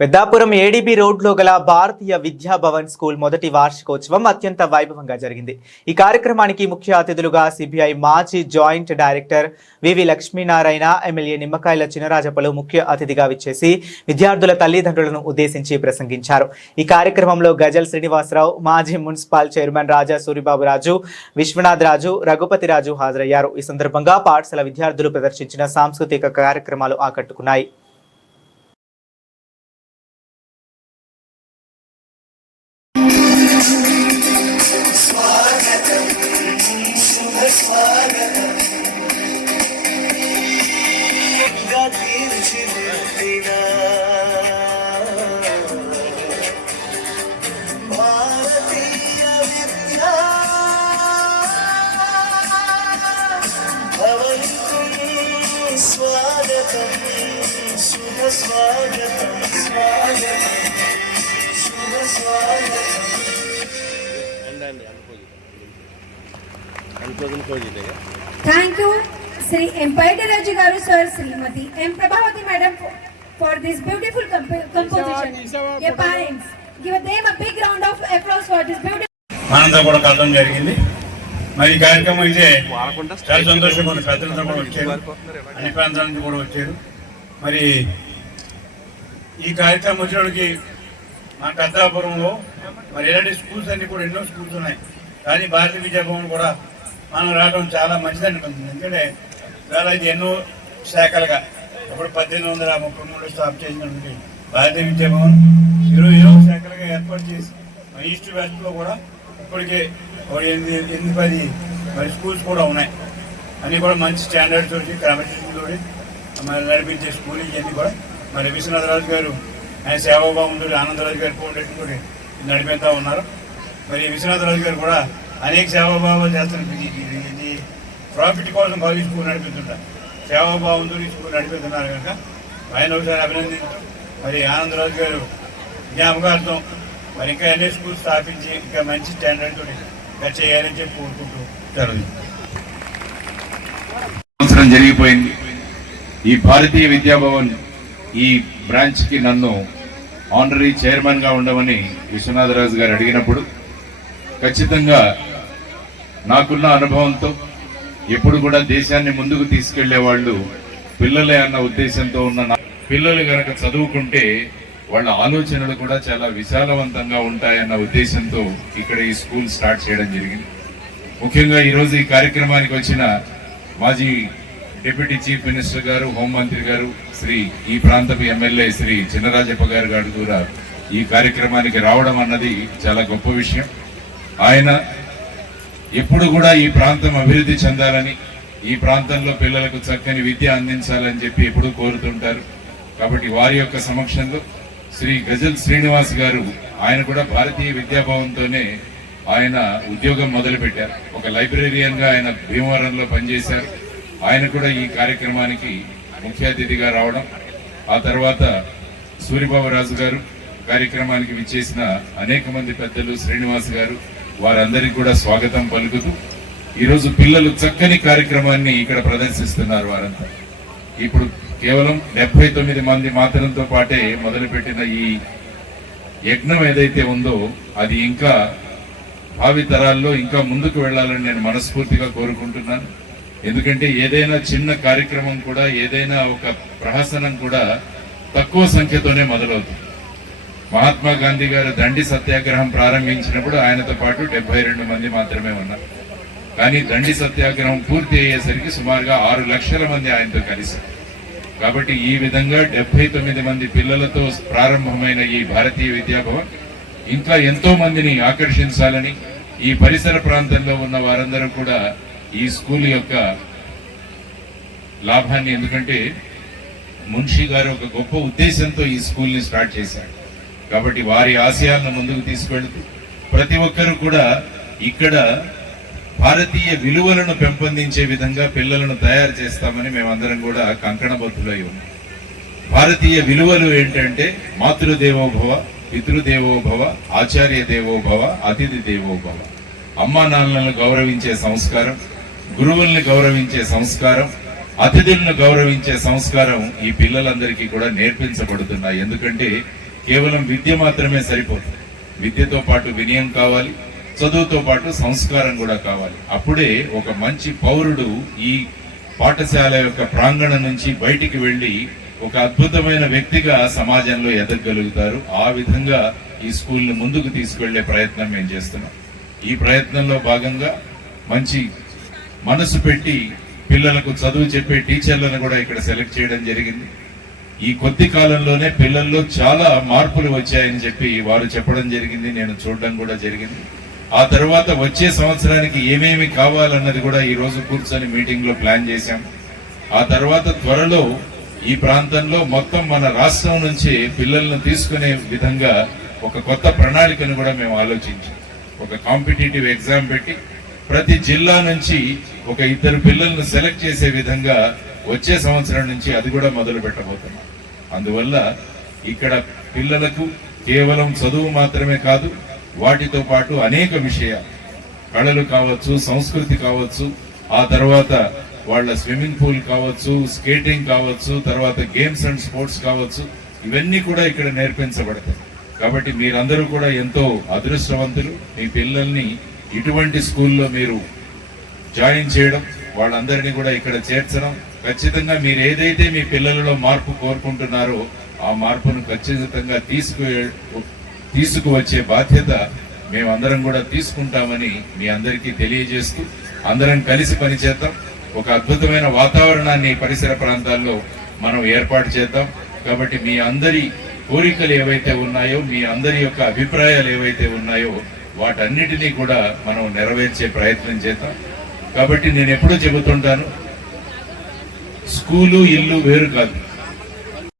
Peddapuram ADB రోడ్లో గల భారతీయ విద్యా భవన్ స్కూల్ మొదటి వార్షికోత్సవం అత్యంత వైభవంగా జరిగింది. ఈ కార్యక్రమానికి ముఖ్య అతిథులుగా సిబిఐ మాజీ జాయింట్ డైరెక్టర్ వివి లక్ష్మీనారాయణ, ఎమ్మెల్యే నిమ్మకాయల చినరాజప్పలు ముఖ్య అతిథిగా విచ్చేసి విద్యార్థుల తల్లిదండ్రులను ఉద్దేశించి ప్రసంగించారు. ఈ కార్యక్రమంలో గజల్ శ్రీనివాసరావు, మాజీ మున్సిపల్ చైర్మన్ రాజా సూరిబాబురాజు, విశ్వనాథ్ రాజు, రఘుపతి రాజు హాజరయ్యారు. ఈ సందర్భంగా పాఠశాల విద్యార్థులు ప్రదర్శించిన సాంస్కృతిక కార్యక్రమాలు ఆకట్టుకున్నాయి. स्वागतम शुभ स्वागतम स्वागतम शुभ स्वागतम Thank you, Sri M. Paidaraji Garu sir, Srimati M. Prabhavati madam for this beautiful composition. Your parents, give them a big round of applause for this beautiful. ఆనందం కూడా కలడం జరిగింది. మరి ఈ కార్యక్రమం అయితే చాలా సంతోషంగా ఉంది. పెద్దలతో కూడా వచ్చారు, అన్ని ప్రాంతాల నుంచి కూడా వచ్చారు. మరి ఈ కార్యక్రమం వచ్చినప్పటికి మా పెద్దాపురంలో మరి ఇలాంటి స్కూల్స్ అన్ని కూడా ఎన్నో స్కూల్స్ ఉన్నాయి. కానీ భారతీయ విద్యాభవన్ కూడా మనం రావడం చాలా మంచిది అనిపిస్తుంది. ఎందుకంటే చాలా ఇది ఎన్నో శాఖలుగా అప్పుడు 1833 స్టాప్ చేసినటువంటి భారతీయ విద్యాభవన్ 20 శాఖలుగా ఏర్పాటు చేసి ఈస్ట్ వెస్ట్లో కూడా ఇప్పటికే 8-10 మరి స్కూల్స్ కూడా ఉన్నాయి. అన్నీ కూడా మంచి స్టాండర్డ్స్ వచ్చి క్రమశిక్షణతో మరి నడిపించే స్కూల్ ఇవన్నీ కూడా మరి విశ్వనాథరాజు గారు ఆయన సేవాభావంతో ఆనందరాజు గారి ఫౌండేషన్ తోటి నడిపిస్తూ ఉన్నారు. మరి విశ్వనాథరాజు గారు కూడా అనేక సేవాభావాలు చేస్తున్నారు. ఇది ప్రాఫిట్ కోసం కాదు ఈ స్కూల్ నడిపిస్తుంటారు, సేవాభావంతో ఈ స్కూల్ నడిపిస్తున్నారు కనుక ఆయన ఒకసారి అభినందించు. మరి ఆనందరాజు గారు జ్ఞాపకార్థం మరి ఇంకా అన్ని స్కూల్ స్థాపించి ఇంకా మంచి స్టాండర్డ్ తోటి ఇంకా చేయాలని చెప్పి కోరుకుంటూ సంవత్సరం జరిగిపోయింది. ఈ భారతీయ విద్యాభవన్ ఈ బ్రాంచ్కి నన్ను ఆనరీ చైర్మన్గా ఉండమని విశ్వనాథరాజు గారు అడిగినప్పుడు ఖచ్చితంగా నాకున్న అనుభవంతో ఎప్పుడు కూడా దేశాన్ని ముందుకు తీసుకెళ్లే వాళ్ళు పిల్లలే అన్న ఉద్దేశంతో ఉన్న పిల్లలు గనక చదువుకుంటే వాళ్ళ ఆలోచనలు కూడా చాలా విశాలవంతంగా ఉంటాయన్న ఉద్దేశంతో ఇక్కడ ఈ స్కూల్ స్టార్ట్ చేయడం జరిగింది. ముఖ్యంగా ఈరోజు ఈ కార్యక్రమానికి వచ్చిన మాజీ డిప్యూటీ చీఫ్ మినిస్టర్ గారు, హోంమంత్రి గారు, ఈ ప్రాంతపు ఎమ్మెల్యే శ్రీ చినరాజప్ప గారు కూడా ఈ కార్యక్రమానికి రావడం అన్నది చాలా గొప్ప విషయం. ఆయన ఎప్పుడు కూడా ఈ ప్రాంతం అభివృద్ధి చెందాలని, ఈ ప్రాంతంలో పిల్లలకు చక్కని విద్య అందించాలని చెప్పి ఎప్పుడూ కోరుతుంటారు. కాబట్టి వారి యొక్క సమక్షంలో శ్రీ గజల్ శ్రీనివాస్ గారు, ఆయన కూడా భారతీయ విద్యాభవన్తోనే ఆయన ఉద్యోగం మొదలుపెట్టారు. ఒక లైబ్రేరియన్ గా ఆయన భీమవరంలో పనిచేశారు. ఆయన కూడా ఈ కార్యక్రమానికి ముఖ్య అతిథిగా రావడం, ఆ తర్వాత సూరిబాబురాజు గారు, కార్యక్రమానికి విచ్చేసిన అనేక మంది పెద్దలు, శ్రీనివాస్ గారు, వారందరికీ కూడా స్వాగతం పలుకుతూ ఈరోజు పిల్లలు చక్కని కార్యక్రమాన్ని ఇక్కడ ప్రదర్శిస్తున్నారు. వారంతా ఇప్పుడు కేవలం 79 మంది మాత్రంతో పాటే మొదలుపెట్టిన ఈ యజ్ఞం ఏదైతే ఉందో అది ఇంకా భావి తరాల్లో ఇంకా ముందుకు వెళ్లాలని నేను మనస్ఫూర్తిగా కోరుకుంటున్నాను. ఎందుకంటే ఏదైనా చిన్న కార్యక్రమం కూడా, ఏదైనా ఒక ప్రహసనం కూడా తక్కువ సంఖ్యతోనే మొదలవుతుంది. మహాత్మా గాంధీ గారు దండి సత్యాగ్రహం ప్రారంభించినప్పుడు ఆయనతో పాటు 72 మంది మాత్రమే ఉన్నారు. కానీ దండి సత్యాగ్రహం పూర్తి అయ్యేసరికి సుమారుగా 6 లక్షల మంది ఆయనతో కలిశారు. కాబట్టి ఈ విధంగా 79 మంది పిల్లలతో ప్రారంభమైన ఈ భారతీయ విద్యాభవన్ ఇంకా ఎంతో మందిని ఆకర్షించాలని, ఈ పరిసర ప్రాంతంలో ఉన్న వారందరూ కూడా ఈ స్కూల్ యొక్క లాభాన్ని, ఎందుకంటే మున్షి గారు ఒక గొప్ప ఉద్దేశంతో ఈ స్కూల్ ని స్టార్ట్ చేశారు. కాబట్టి వారి ఆశయాలను ముందుకు తీసుకెళ్తూ ప్రతి ఒక్కరూ కూడా ఇక్కడ భారతీయ విలువలను పెంపొందించే విధంగా పిల్లలను తయారు చేస్తామని మేమందరం కూడా కంకణబద్ధులై ఉన్నాం. భారతీయ విలువలు ఏంటంటే మాతృదేవోభవ, పితృదేవోభవ, ఆచార్య దేవోభవ, అతిథి దేవోభవ. అమ్మా నాన్నలను గౌరవించే సంస్కారం, గురువుల్ని గౌరవించే సంస్కారం, అతిథులను గౌరవించే సంస్కారం ఈ పిల్లలందరికీ కూడా నేర్పించబడుతున్నాయి. ఎందుకంటే కేవలం విద్య మాత్రమే సరిపోతుంది. విద్యతో పాటు వినయం కావాలి, చదువుతో పాటు సంస్కారం కూడా కావాలి. అప్పుడే ఒక మంచి పౌరుడు ఈ పాఠశాల యొక్క ప్రాంగణం నుంచి బయటికి వెళ్లి ఒక అద్భుతమైన వ్యక్తిగా సమాజంలో ఎదగలుగుతారు. ఆ విధంగా ఈ స్కూల్ని ముందుకు తీసుకెళ్లే ప్రయత్నం మేము చేస్తున్నాం. ఈ ప్రయత్నంలో భాగంగా మంచి మనసు పెట్టి పిల్లలకు చదువు చెప్పే టీచర్లను కూడా ఇక్కడ సెలెక్ట్ చేయడం జరిగింది. ఈ కొద్ది కాలంలోనే పిల్లల్లో చాలా మార్పులు వచ్చాయని చెప్పి వారు చెప్పడం జరిగింది, నేను చూడడం కూడా జరిగింది. ఆ తర్వాత వచ్చే సంవత్సరానికి ఏమేమి కావాలన్నది కూడా ఈ రోజు కూర్చొని మీటింగ్ లో ప్లాన్ చేశాం. ఆ తర్వాత త్వరలో ఈ ప్రాంతంలో మొత్తం మన రాష్ట్రం నుంచి పిల్లలను తీసుకునే విధంగా ఒక కొత్త ప్రణాళికను కూడా మేము ఆలోచించాం. ఒక కాంపిటేటివ్ ఎగ్జామ్ పెట్టి ప్రతి జిల్లా నుంచి ఒక 2 పిల్లలను సెలెక్ట్ చేసే విధంగా వచ్చే సంవత్సరం నుంచి అది కూడా మొదలు పెట్టబోతున్నాం. అందువల్ల ఇక్కడ పిల్లలకు కేవలం చదువు మాత్రమే కాదు, వాటితో పాటు అనేక విషయాలు, కళలు కావచ్చు, సంస్కృతి కావచ్చు, ఆ తర్వాత వాళ్ళ స్విమ్మింగ్ పూల్ కావచ్చు, స్కేటింగ్ కావచ్చు, తర్వాత గేమ్స్ అండ్ స్పోర్ట్స్ కావచ్చు, ఇవన్నీ కూడా ఇక్కడ నేర్పించబడతాయి. కాబట్టి మీరందరూ కూడా ఎంతో అదృష్టవంతులు. మీ పిల్లల్ని ఇటువంటి స్కూల్లో మీరు జాయిన్ చేయడం, వాళ్ళందరినీ కూడా ఇక్కడ చేర్చడం, ఖచ్చితంగా మీరు ఏదైతే మీ పిల్లలలో మార్పు కోరుకుంటున్నారో ఆ మార్పును ఖచ్చితంగా తీసుకువచ్చే బాధ్యత మేమందరం కూడా తీసుకుంటామని మీ అందరికీ తెలియజేస్తూ అందరం కలిసి పనిచేద్దాం. ఒక అద్భుతమైన వాతావరణాన్ని పరిసర ప్రాంతాల్లో మనం ఏర్పాటు చేద్దాం. కాబట్టి మీ అందరి కోరికలు ఏవైతే ఉన్నాయో, మీ అందరి యొక్క అభిప్రాయాలు ఏవైతే ఉన్నాయో వాటన్నిటినీ కూడా మనం నెరవేర్చే ప్రయత్నం చేద్దాం. కాబట్టి నేను ఎప్పుడూ చెబుతుంటాను, స్కూలు ఇల్లు వేరు కాదు.